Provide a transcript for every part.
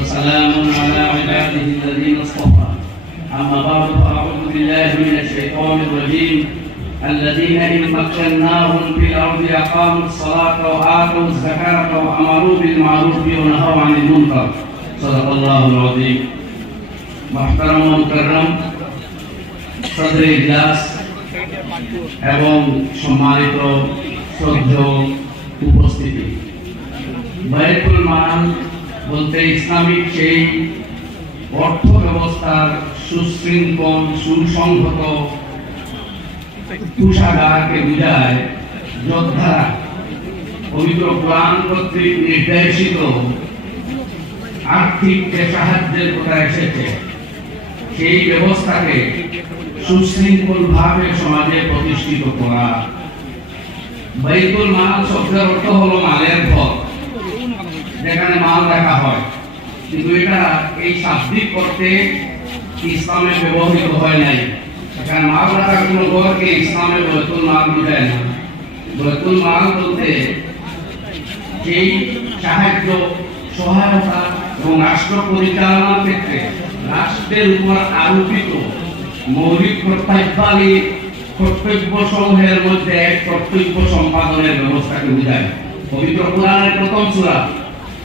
وسلام على عباده الذين اصطفى أما بعد فأعوذ بالله من الشيطان الرجيم الذين إن مكناهم في الأرض أقاموا الصلاة وآتوا الزكاة وأمروا بالمعروف ونهوا عن المنكر صدق الله العظيم محترم مكرم صدر إجلاس এবং সম্মানিত শ্রদ্ধ উপস্থিতি বায়তুল মাল বলতে ইসলামিক সেই অর্থ ব্যবস্থার সুশৃঙ্খল, সুসংহত কুষাগারকে বোঝায় যোদ্ধারা পবিত্র কোরআন কর্তৃক নির্দেশিত আর্থিক যে সাহায্যের কথা এসেছে, সেই ব্যবস্থাকে সুশৃঙ্খল ভাবে সমাজে প্রতিষ্ঠিত করা। বাইতুল মাল শব্দের অর্থ হলো মালের ঘর যেখানে মাল রাখা হয়। কিন্তু এটা এই শাব্দিক করতে ইসলামে ব্যবহৃত হয় নাই। মাল রাখার কোনো ঘরকে ইসলামে বৈতুল মাল না। বৈতুল মাল বলতে সাহায্য, সহায়তা এবং রাষ্ট্র পরিচালনার ক্ষেত্রে রাষ্ট্রের উপর আরোপিত মৌলিক কর্তব্যাবলী কর্তব্য সমূহের মধ্যে এক কর্তব্য সম্পাদনের ব্যবস্থাকে বোঝায়। পবিত্র কোরআনের প্রথম সূরা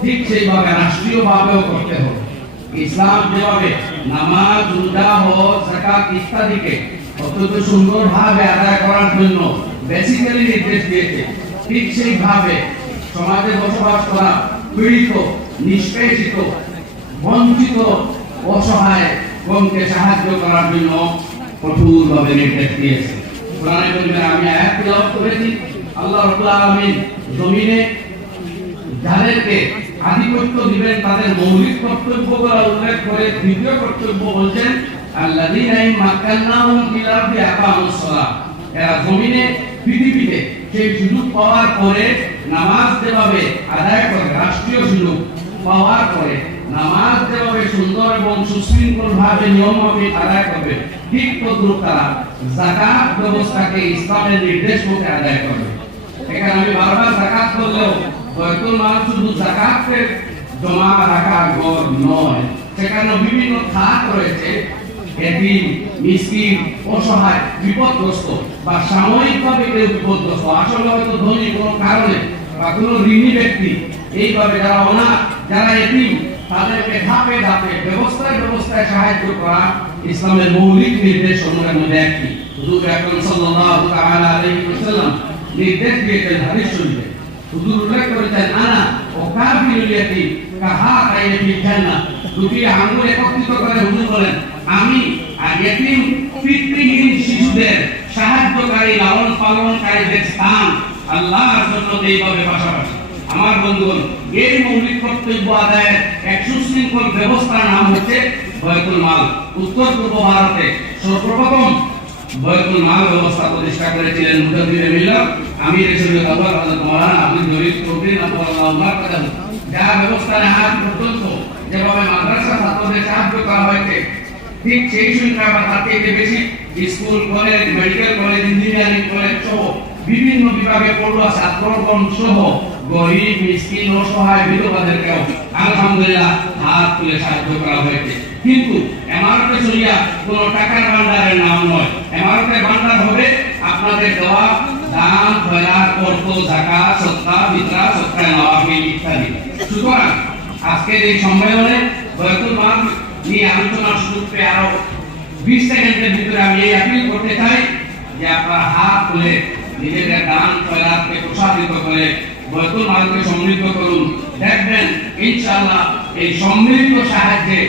ঠিক সেইভাবে, রাষ্ট্রীয়ভাবেও করতে হবে। ইসলাম যেভাবে নামাজ রোজা হজ, যাকাত ইত্যাদিকে অত্যন্ত সুন্দরভাবে আদায় করার জন্য বেসিক্যালি নির্দেশ দিয়েছে, ঠিক সেইভাবে সমাজে বসবাস করা পীড়িত, নিষ্পেষিত, বঞ্চিত, অসহায় গমকে সাহায্য করার জন্য কঠোরভাবে নির্দেশ দিয়েছে। কোরআনে কারিমে আমি আয়াত তেলাওয়াত করেছি, আল্লাহ রাব্বুল আলামিন জমিনে যাদেরকে আধিপত্য দিবেন, তাদের মৌলিক কর্তব্যগুলো উল্লেখ করে দ্বিতীয় কর্তব্য বলছেন এরা জমিনে, পৃথিবীতে সেই সুযোগ পাওয়ার পরে নামাজ যেভাবে আদায় করে, রাষ্ট্রীয় সুযোগ পাওয়ার পরে নামাজ যেভাবে সুন্দর এবং সুশৃঙ্খল ভাবে আদায় করবে। ঠিক তদ্রুপ তারা জাকাত ব্যবস্থাকে ইসলামের নির্দেশ মতে আদায় করবে। এখানে আমি বারবার জাকাত করলেও বৈতুল মাল শুধু জাকাতের জমা রাখা ঘর নয়, সেখানে বিভিন্ন খাত রয়েছে। এতিম মিসকিন, অসহায়, বিপদগ্রস্ত বা সাময়িকভাবে কেউ বিপদগ্রস্ত। আসলে হয়তো ধনী কোনো কারণে বা কোনো ঋণী ব্যক্তি এইভাবে যারা অনাথ, যারা তাদেরকে ধাপে ধাপে, ব্যবস্থায় ব্যবস্থায় সাহায্য করা ইসলামের মৌলিক নির্দেশ সমূহের মধ্যে একটি। নির্দেশ দিয়েছেন, হাদিস শরীফে হুজুর উল্লেখ করেছেন আনা ও কাফিরুল ইয়াতীম কাহা কাইনে ফিল জান্নাহ দুটি আঙ্গুল একত্রিত করে হুজুর বলেন আমি আর ইয়াতীম পিতৃহীন শিশুদের সাহায্যকারী লালন পালনকারীদের স্থান, আল্লাহর জন্য এইভাবে পাশাপাশি আমার বন্ধুগণ এই মৌলিক কর্তব্য আদায়ের এক সুশৃঙ্খল ব্যবস্থার নাম হচ্ছে বয়তুল মাল। উত্তর পূর্ব ভারতে সর্বপ্রথম ব্যবস্থা প্রতিষ্ঠা করেছিলেন মুজাদ্দিদ মিল্লাত মাওলানা আব্দুল জলিল চৌধুরী কাদাম পর্যন্ত যেভাবে মাদ্রাসা ছাত্রদের সাহায্য করা হয়েছে, ঠিক সেই সংখ্যা বা তার থেকে বেশি school, college, medical college, engineering college সহ বিভিন্ন বিভাগে পড়ুয়া ছাত্রগণ সহ গরিব, মিসকিন, অসহায় বিধবাদেরকেও আলহামদুলিল্লাহ হাত তুলে সাহায্য করা হয়েছে। কিন্তু এমআরপি সরিয়া কোনো টাকার ভান্ডারের নাম নয়। এমআরপি ভান্ডার হবে, আপনাদের দেওয়া দান খয়রাত অর্থ জাকাত সত্তা বিতরা সত্তা নওয়াফিল ইত্যাদি। সুতরাং, আজকের এই সম্মেলনে বয়তুল মাল নিয়ে আলোচনা শুরুতে আরও বিশ সেকেন্ডের ভিতরে আমি এই আপিল করতে চাই যে আপনারা হাত তুলে নিজেদের দান খয়রাতকে প্রসারিত করে বয়তুল মালকে সমৃদ্ধ করুন। দেখবেন, ইনশাআল্লাহ এই সমৃদ্ধ সাহায্যে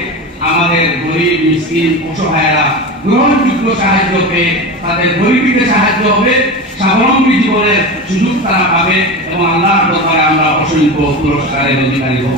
আমাদের গরিব, মিসকিন, অসহায়রা গ্রহণযোগ্য সাহায্য পেয়ে তাদের গরিবীকে সাহায্য হবে, স্বাবলম্বী জীবনের সুযোগ তারা পাবে এবং আল্লাহর দরবারে আমরা অসংখ্য পুরস্কারের অধিকারী হব।